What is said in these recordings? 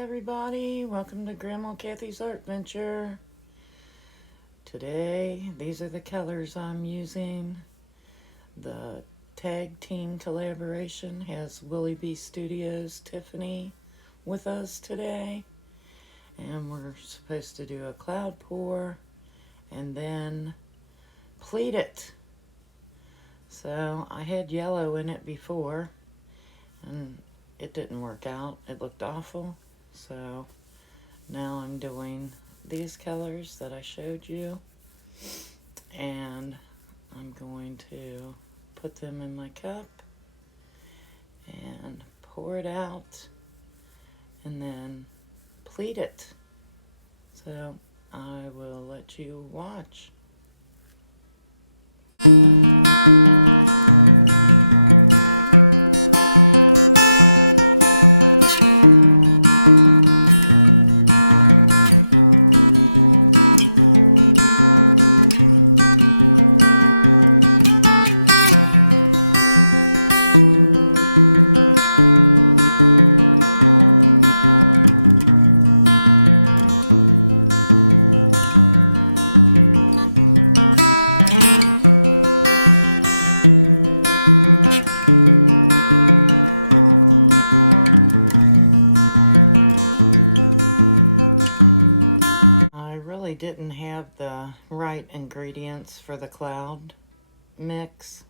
everybody, welcome to Grandma Kathy's Art Venture. Today, these are the colors I'm using. The tag team collaboration has Willie B Studios Tiffany with us today. And we're supposed to do a cloud pour and then pleat it. So I had yellow in it before and it didn't work out. It looked awful. So now I'm doing these colors that I showed you, and I'm going to put them in my cup and pour it out and then pleat it. So I will let you watch. Didn't have the right ingredients for the cloud mix,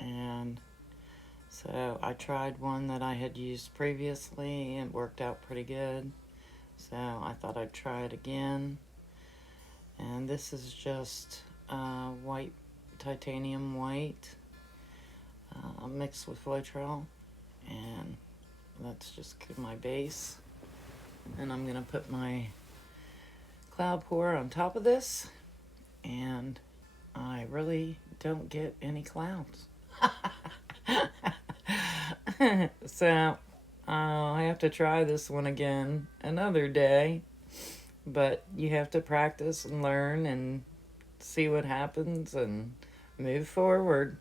and so I tried one that I had used previously and it worked out pretty good, so I thought I'd try it again. And this is just white, titanium white mixed with Floetrol, and that's just my base. And I'm gonna put my cloud pour on top of this, and I really don't get any clouds. So I'll have to try this one again another day, but you have to practice and learn and see what happens and move forward.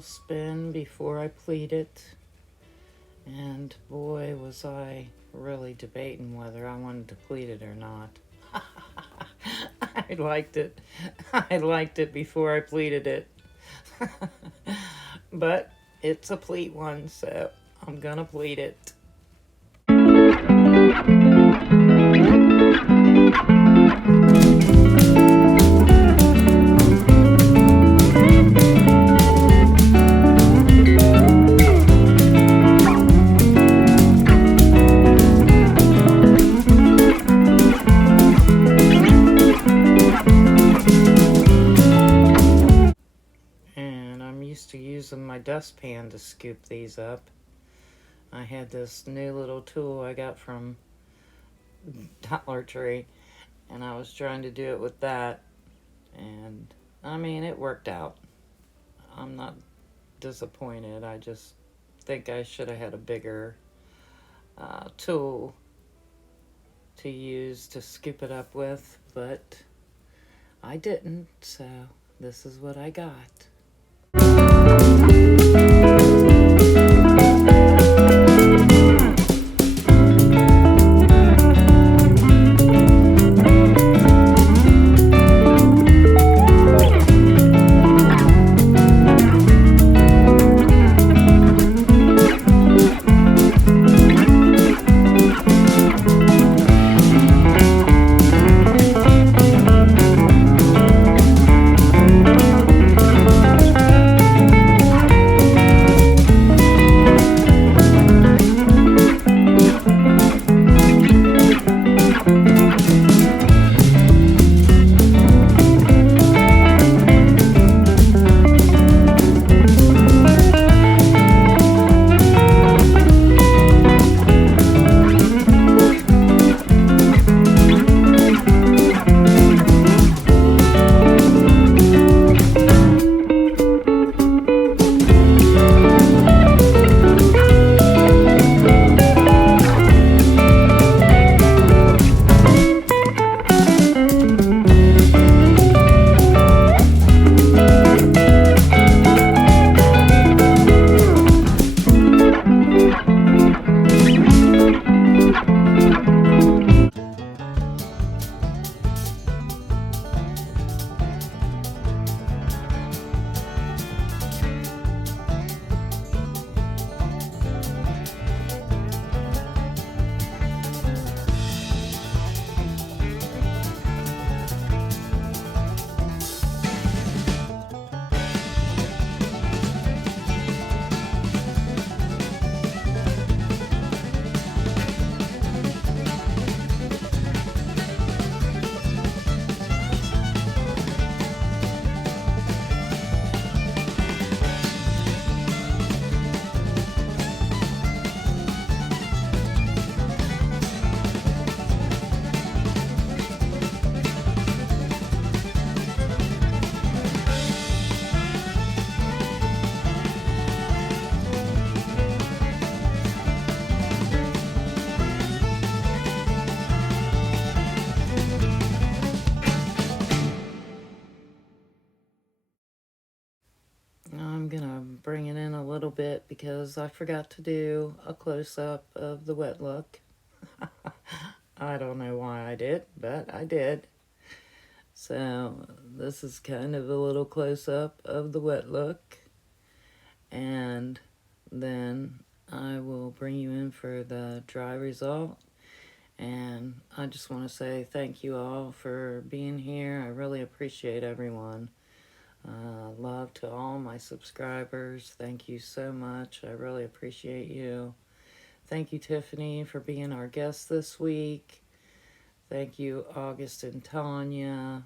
Spin before I pleat it, and boy was I really debating whether I wanted to pleat it or not. I liked it before I pleated it. But it's a pleat one, so I'm gonna pleat it. Using my dustpan to scoop these up. I had this new little tool I got from Dollar Tree, and I was trying to do it with that, and I mean, it worked out. I'm not disappointed. I just think I should have had a bigger tool to use to scoop it up with, but I didn't, so this is what I got. bring it in a little bit because I forgot to do a close-up of the wet look. I don't know why I did, but I did. So this is kind of a little close-up of the wet look. And then I will bring you in for the dry result. And I just want to say thank you all for being here. I really appreciate everyone. Love to all my subscribers. Thank you so much. I really appreciate you. Thank you, Tiffany, for being our guest this week. Thank you, August and Tanya,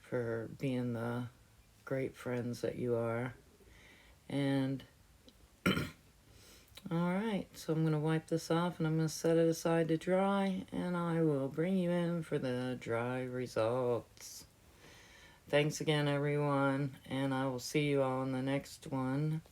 for being the great friends that you are. And alright, so I'm going to wipe this off and I'm going to set it aside to dry, and I will bring you in for the dry results. Thanks again, everyone, and I will see you all in the next one.